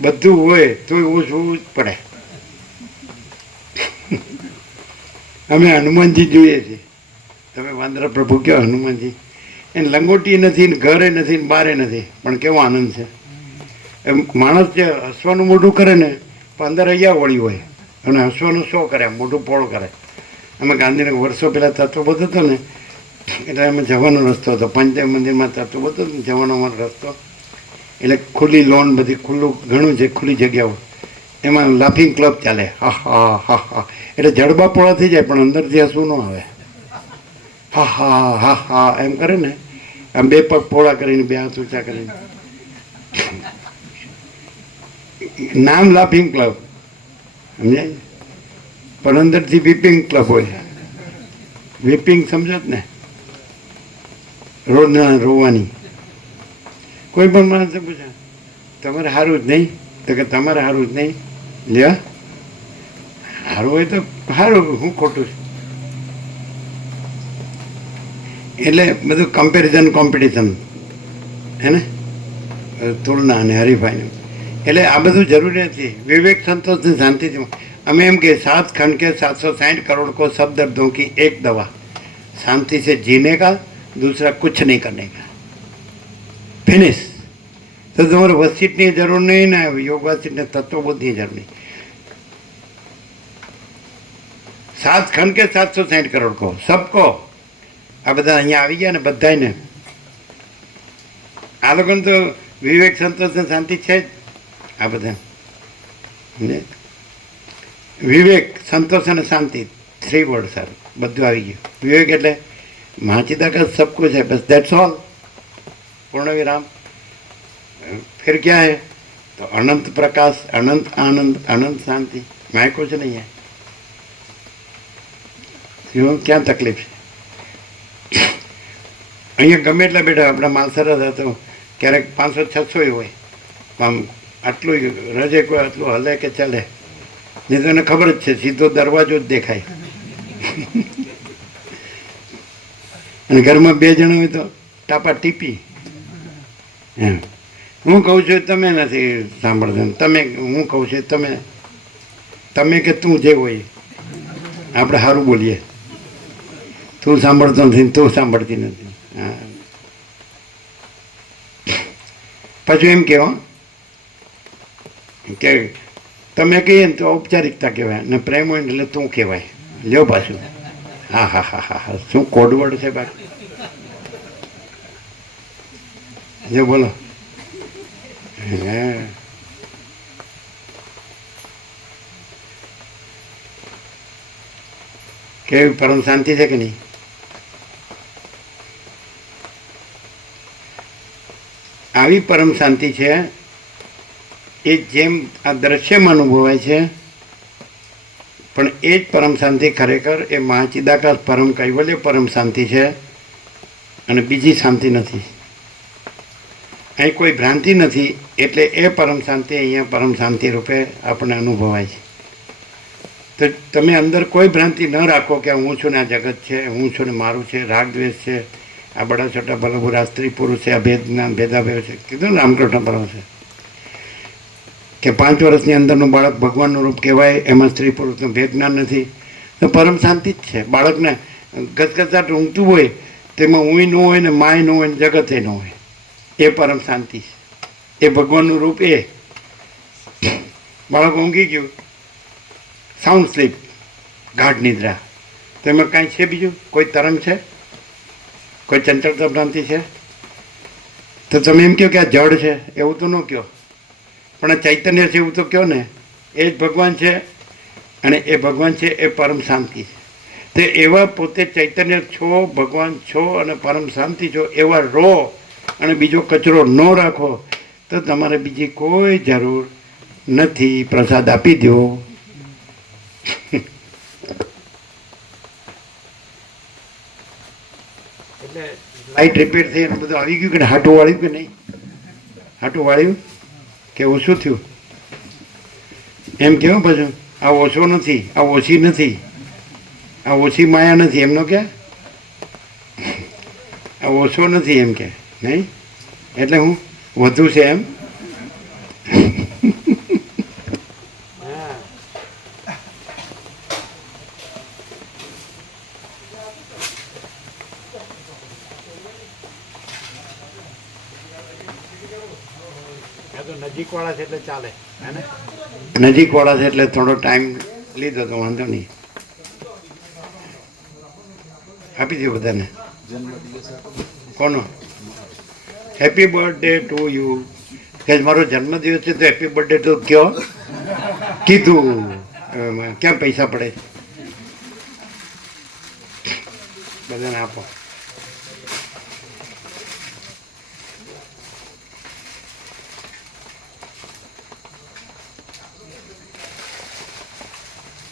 બધું હોય તોય ઓછવું જ પડે. અમે હનુમાનજી જોઈએ છીએ. તમે વાંદરા પ્રભુ કહો હનુમાનજી, એને લંગોટી નથી ને ઘરે નથી ને બારે નથી, પણ કેવો આનંદ છે. એમ માણસ જે હસવાનું મોઢું કરે ને પણ અંદર અહીંયા વળી હોય, અને હસવાનું શો કરે, મોઢું પોળું કરે. અમે ગાંધીનગર વર્ષો પહેલાં તત્વબોધ હતો ને, એટલે અમે જવાનો રસ્તો હતો, પંચાયત મંદિરમાં તત્વબોધ હતો ને, જવાનો અમારો રસ્તો. એટલે ખુલ્લી લોન, બધી ખુલ્લું ઘણું છે, ખુલ્લી જગ્યાઓ, એમાં લાફિંગ ક્લબ ચાલે. હા હા હા હા, એટલે જડબા પોળા થઈ જાય પણ અંદરથી હસવું ન આવે. હા હા હા હા એમ કરે ને, આમ બે પગ પોળા કરીને, બે હાથ ઊંચા કરીને. નામ લાફિંગ ક્લબ, સમજાય, પણ અંદરથી વિપિંગ ક્લબ હોય. વિપિંગ સમજો જ ને, રોજ રોવાની. કોઈ પણ માણસે પૂછે તમારે સારું જ નહીં, તો કે તમારે સારું જ નહીં. લ્યો સારું હોય તો સારું, હું ખોટું છું. એટલે બધું કમ્પેરિઝન, કોમ્પિટિશન, હે ને, તુલના અને હરીફાઈનું. એટલે આ બધું જરૂરી નથી. વિવેક, સંતોષ ને શાંતિથી. અમે એમ કે 7 खंड के 760 करोड़ को सब दर्दों की एक दवा, शांति से जीने का, दूसरा कुछ नहीं करने का, फिनिश. तो तुम्हारे वसीटની જરૂર નહીં ને યોગ વાસિટને તત્વબોધની જરૂર નહીં. 7 खंड के 760 करोड़ को सबको, આ બધા અહીંયા આવી ગયા ને બધાને, આ લોકોને તો વિવેક, સંતોષ ને શાંતિ છે જ. આ બધા વિવેક, સંતોષ અને શાંતિ, 3 વર્ડ સર, બધું આવી ગયું. વિવેક એટલે महाचिदाकाश सब कुछ है, बस दैट्स ऑल, पूर्ण विराम. फिर क्या है? तो अनंत प्रकाश, अनंत आनंद, अनंत शांति. मैं कुछ नहीं है. क्यों, क्या तकलीफ है? અહીંયા ગમે એટલા બેઠા, આપણા માલસરા હતો ક્યારેક 500-600 હોય, આમ આટલું રજે કોઈ આટલું હલે કે ચાલે નહીં. તો એને ખબર જ છે સીધો દરવાજો જ દેખાય. અને ઘરમાં 2 જણા હોય તો ટાપા ટીપી. એમ હું કહું છું તમે નથી સાંભળતા, તમે, હું કહું છું તમે, તમે કે તું જે હોય આપણે સારું બોલીએ. તું સાંભળતો નથી, તું સાંભળતી નથી. હા, પાછું એમ કહેવા કે તમે કહીએ ને તો ઔપચારિકતા કહેવાય, ને પ્રેમ હોય એટલે તું કહેવાય. લ્યો પાછું. હા હા હા હા હા, શું કોડવર્ડ છે બાકી. જો બોલો. હા, કેવી પરમ શાંતિ છે કે નહીં? આવી પરમ શાંતિ છે એ જેમ આ દ્રશ્યમાં અનુભવાય છે, પણ એ જ પરમ શાંતિ ખરેખર એ મહાચિદાકાશ પરમ કૈવલ્ય પરમ શાંતિ છે, અને બીજી શાંતિ નથી. અહીં કોઈ ભ્રાંતિ નથી, એટલે એ પરમ શાંતિ અહીંયા પરમ શાંતિ રૂપે આપણે અનુભવાય છે. તો તમે અંદર કોઈ ભ્રાંતિ ન રાખો કે હું છું ને આ જગત છે, હું છું ને મારું છે, રાગ દ્વેષ છે, આ બડા છોટા ભલભુરા, સ્ત્રી પુરુષ છે, આ ભેદ જ્ઞાન, ભેદાભેદ છે. કીધું ને રામકૃષ્ણ પરમહંસે કે 5 વર્ષની અંદરનું બાળક ભગવાનનું રૂપ કહેવાય, એમાં સ્ત્રી પુરુષનું ભેદ જ્ઞાન નથી. તો પરમ શાંતિ જ છે. બાળકને ગસગસાટ ઊંઘતું હોય તેમાં ઊંઘ ન હોય ને માય ન હોય ને જગતે ન હોય, એ પરમ શાંતિ છે. એ ભગવાનનું રૂપ. એ બાળક ઊંઘી ગયું, સાઉન્ડ સ્લીપ, ગાઢ નિદ્રા, તો એમાં કાંઈ છે બીજું? કોઈ તરંગ છે? કોઈ ચંચળતા ભ્રાંતિ છે? તો તમે એમ કહો કે આ જડ છે, એવું તો ન કહો, પણ આ ચૈતન્ય છે એવું તો કહો ને. એ જ ભગવાન છે, અને એ ભગવાન છે એ પરમ શાંતિ છે. તે એવા પોતે ચૈતન્ય છો, ભગવાન છો અને પરમ શાંતિ છો, એવા રહો અને બીજો કચરો ન રાખો, તો તમારે બીજી કોઈ જરૂર નથી. પ્રસાદ આપી દો. એટલે લાઈટ રિપેર થઈ અને બધું આવી ગયું કે હાટું વાળ્યું કે નહીં? હાટું વાળ્યું કે ઓછું થયું? એમ કેવું પાછું આ ઓછો નથી, આ ઓછી નથી, આ ઓછી માયા નથી, એમનો કે આ ઓછો નથી એમ કે નહીં. એટલે હું વધુ છે એમ. તો નજીકવાળા છે એટલે ચાલે હે ને નજીકવાળા છે એટલે થોડો ટાઈમ લીધો તો વાંધો નહીં. આપી દો બધાને. કોનો? Happy birthday to you. કે મારો જન્મદિવસ છે તો હેપી બર્થડે તો કયો કીધું. ક્યાં પૈસા પડે? બધાને આપો.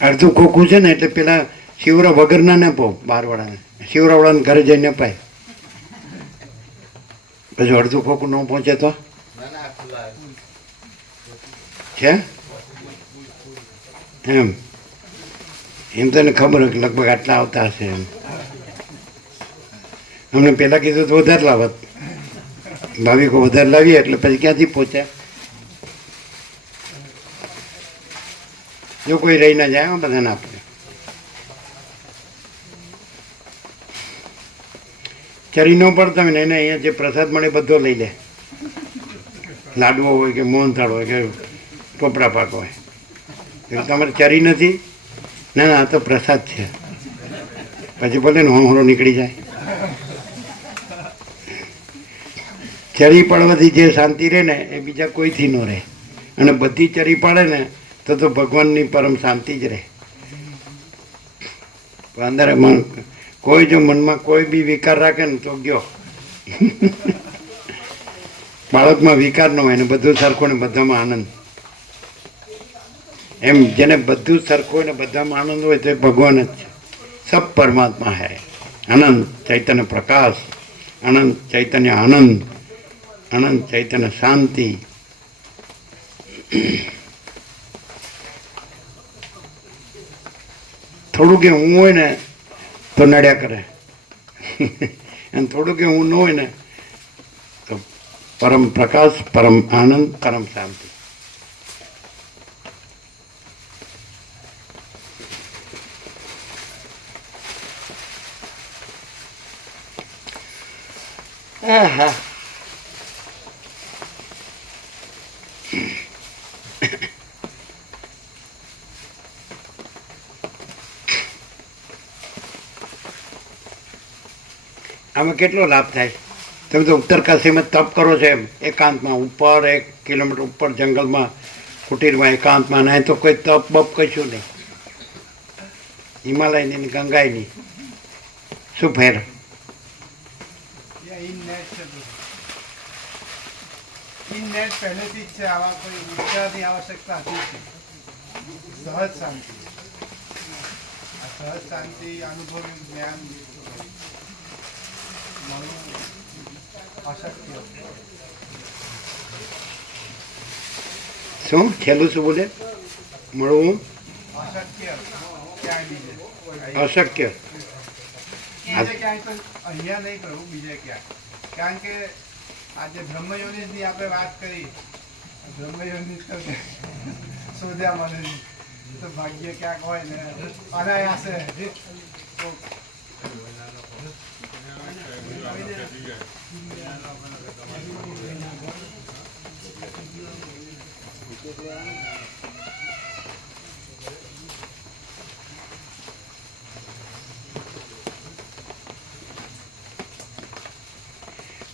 અડધું ખોખું છે ને એટલે પેલા શિવરા વગરના ને આપો. બારવાળાને શિવરાવાળાને ઘરે જઈને અપાય. પછી અડધું ખોખું ન પહોંચે તો છે એમ તને ખબર હોય કે લગભગ આટલા આવતા હશે. એમ અમને પહેલાં કીધું તો વધારે લાવત. ભાવિકો વધારે લાવીએ એટલે પછી ક્યાંથી પહોંચ્યા? જો કોઈ રહી ના જાય બધાને આપે. ચરી ન પડતા હોય ને એને અહીંયા જે પ્રસાદ મળે બધો લઈ લે. લાડવો હોય કે મોહનથાળ હોય કે ટોપરા પાક હોય. એટલે તમારે ચરી નથી? ના ના, આ તો પ્રસાદ છે. પછી ભલે ને હોંહરો નીકળી જાય. ચરી પડવાથી જે શાંતિ રહે ને એ બીજા કોઈથી ન રહે. અને બધી ચરી પાડે ને તો ભગવાનની પરમ શાંતિ જ રહે. અંદર કોઈ જો મનમાં કોઈ બી વિકાર રાખે ને તો ગયો. બાળકમાં વિકાર ન હોય ને બધું સરખું ને બધામાં આનંદ. એમ જેને બધું સરખું હોય ને બધામાં આનંદ હોય તો એ ભગવાન જ છે. સબ પરમાત્મા હૈ. અનંત ચૈતન્ય પ્રકાશ, અનંત ચૈતન્ય આનંદ, અનંત ચૈતન્ય શાંતિ. થોડું કે હું હોય ને તો નડ્યા કરે અને થોડું કે હું ન હોય ને તો પરમ પ્રકાશ, પરમ આનંદ, પરમ શાંતિ. હા. આમાં કેટલો લાભ થાય? તમે તો ઉત્તરકાશીમાં તપ કરો છો એમ એકાંતમાં, ઉપર 1 કિલોમીટર ઉપર જંગલમાં કુટીરમાં એકાંતમાં. નહીં તો કોઈ તપ બપ કશું નહીં. હિમાલયની ને ગંગાયની શું ફેર? પહેલેથી જ છે. આવા કોઈ વિચારની આવશ્યકતા હતી. સહજ શાંતિ, સહજ શાંતિ અનુભવી જ્ઞાન શું છેલ્લું શું બોલે? મળવું અશક્ય ક્યાંય અશક્ય. અહીંયા નહીં કરવું બીજે ક્યાં. કારણ કે આજે બ્રહ્મયોનિની આપણે વાત કરી. બ્રહ્મયોનિ શોધ્યા મને તો ભાગ્ય ક્યાંક હોય ને અનાયાસે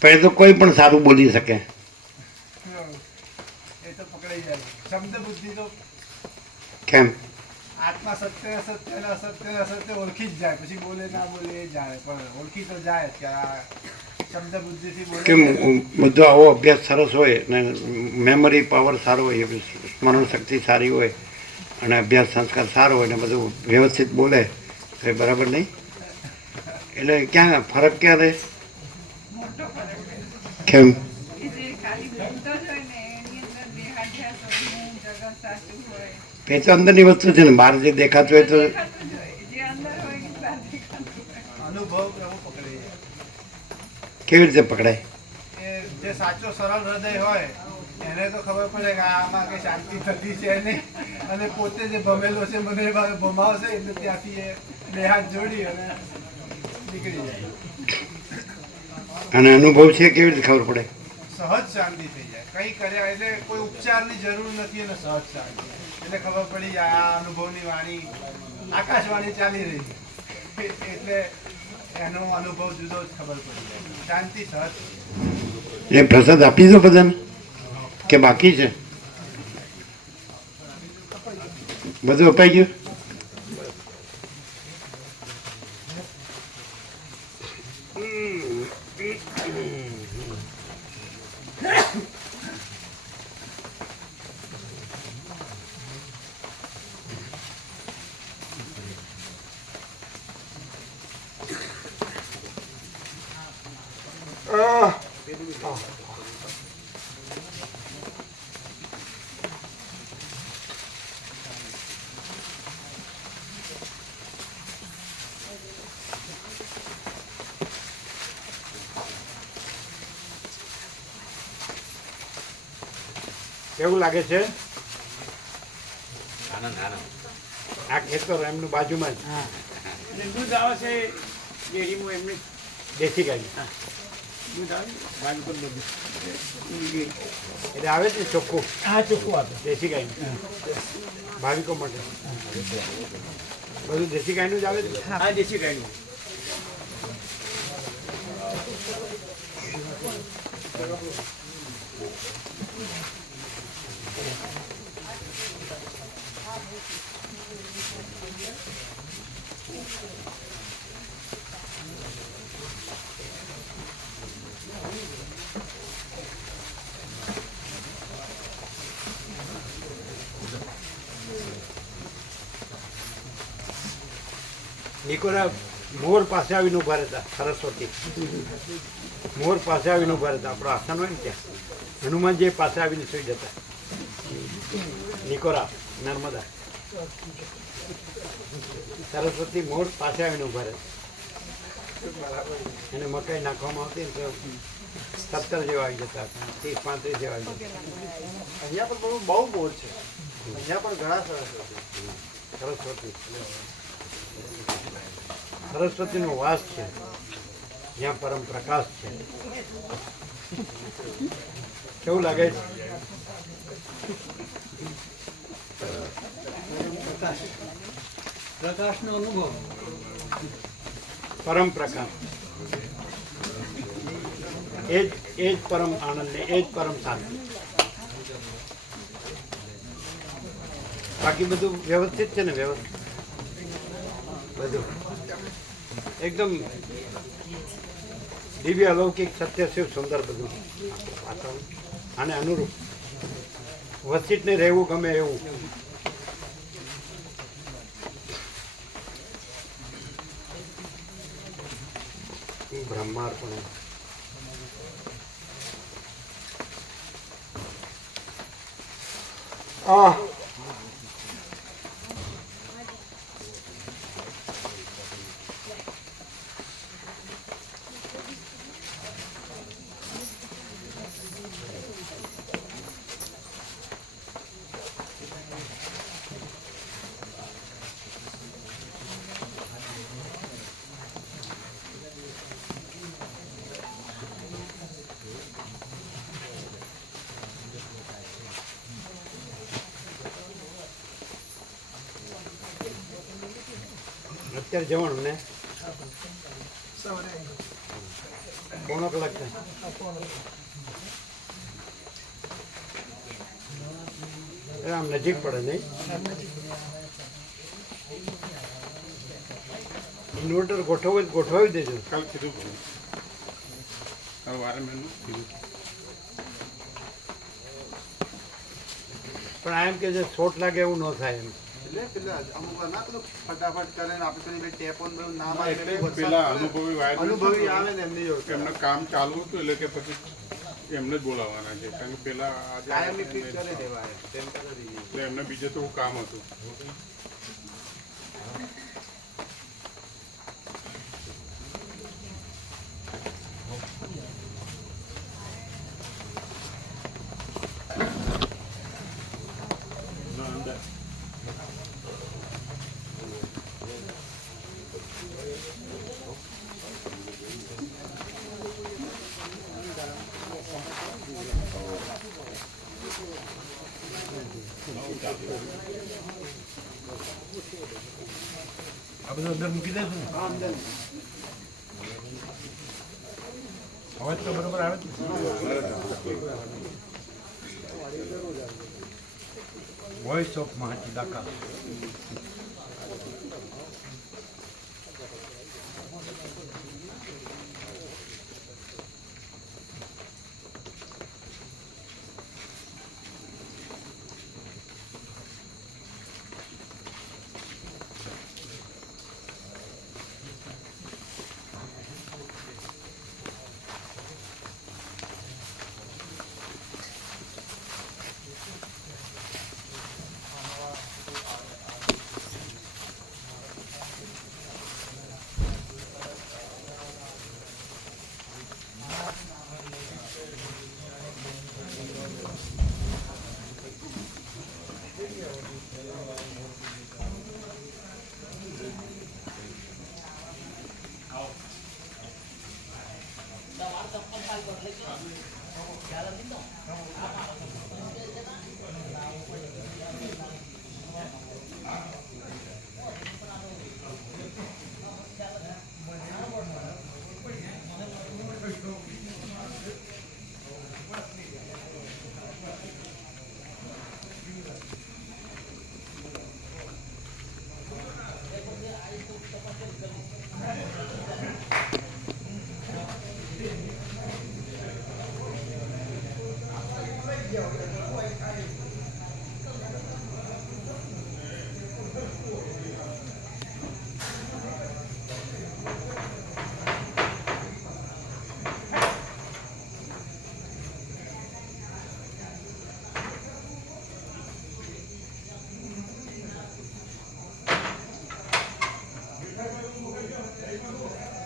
પણ તો કોઈ પણ સારું બોલી શકે. એ તો પકડાઈ જાય. શબ્દ બુદ્ધિ તો કેમ? આત્મા સત્ય અસત્ય અસત્ય અસત્ય ઓળખી જ જાય. પછી બોલે ના બોલે એ જાય, પણ ઓળખી તો જાય કે આ શબ્દ બુદ્ધિથી બોલે. કેમ બધો આવો અભ્યાસ સરસ હોય ને મેમરી પાવર સારો હોય, સ્મરણ શક્તિ સારી હોય અને અભ્યાસ સંસ્કાર સારો હોય ને બધું વ્યવસ્થિત બોલે તો એ બરાબર નહીં? એટલે ક્યાં ફરક ક્યાં રહે? કેમ? એ તો અંદરની વસ્તુ છે ને, બહાર જે દેખાતું હોય તો કેવી રીતે પકડાય? જે સાચો સરળ હૃદય હોય એને તો ખબર પડે કે આમાં કઈ શાંતિ થતી છે નહીં, અને પોતે જે ભમેલો છે મને ભમાવશે એટલે ત્યાંથી એ બે હાથ જોડી અને નીકળી જાય. અને અનુભવ છે કેવી રીતે ખબર પડે? સહજ શાંતિ થઈ જાય. કંઈ કર્યા એટલે કોઈ ઉપચારની જરૂર નથી અને સહજ શાંતિ એટલે ખબર પડી જાય આ અનુભવની વાણી આકાશવાણી ચાલી રહી એટલે એનો અનુભવ જુદો જ ખબર પડી જાય શાંતિ સહજ એ પ્રસાદ આપી દો બધાને કે બાકી છે? બધું અપાઈ ગયું? કેવું લાગે છે? આ ખેતર એમનું બાજુમાં જ દૂધ આવે છે ડેરીમાં એમને દેશી ગાય દૂધ આવે બાજુ પર બધું એટલે આવે છે ને ચોખ્ખું હા ચોખ્ખું આપે દેશી ગાય ભાવિકો માટે બધું દેશી ગાયનું જ આવે છે. હા દેશી ગાયનું નિકોરા મોર પાસે આવીને ઉભા રહેતા. સરસ્વતી મોર પાસે આવીને ઉભા રહેતા. આપણો આસન હોય ને ત્યાં હનુમાનજી પાસે આવીને સુઈ જતા. નિકોરા નર્મદા સરસ્વતી મોર પાસે આવીને ઉભા રહેતા. એને મકાઈ નાખવામાં આવતી ને તો 17 જેવા આવી જતા, 30-35 જેવા આવી જતા. અહીંયા પણ બહુ મોર છે, અહીંયા પણ ઘણા સરસ્વતી સરસ્વતીનો વાસ છે જ્યાં પરમ પ્રકાશ છે. કેવું લાગે છે? પ્રકાશનો અનુભવ પરમ પ્રકાશ એ જ પરમ આનંદ ને એ જ પરમ શાંતિ. બાકી બધું વ્યવસ્થિત છે ને? વ્યવસ્થિત બધું એકદમ દિવ્ય અલૌકિક સત્ય શિવ સુંદર બધું વાતાવરણ આને અનુરૂપ વસિતને રહેવું ગમે એવું. બ્રહ્માર્પણ અત્યારે જવાનું ને પોણો કલાક થાય. આમ નજીક પડે નહીં? ઇન્વર્ટર ગોઠવાવી દેજો. કાલ કીધું કાલ વારે મેં કીધું પણ આ એમ કે જે શોર્ટ લાગે એવું ન થાય એમ. એટલે પેલા અમુક વાર ના પેલું ફટાફટ કરે ને આપણે પેલી ટેપ ઓન બધું ના મારે એટલે પેલા અનુભવી વાયર અનુભવી આવે ને એમની જોડે એમને કામ ચાલુ હતું એટલે કે પછી એમને જ બોલાવવાના છે કારણ કે પેલા આજે કાયમી ફિટ કરી દેવાય તેમ કરી દઈએ. એટલે એમને બીજે તો કામ હતું. ના અંદર આ બધું અંદર મૂકી દેશું ને અવાજ તો બરોબર આવે છે વોઇસ ઓફ મહાચિદાકા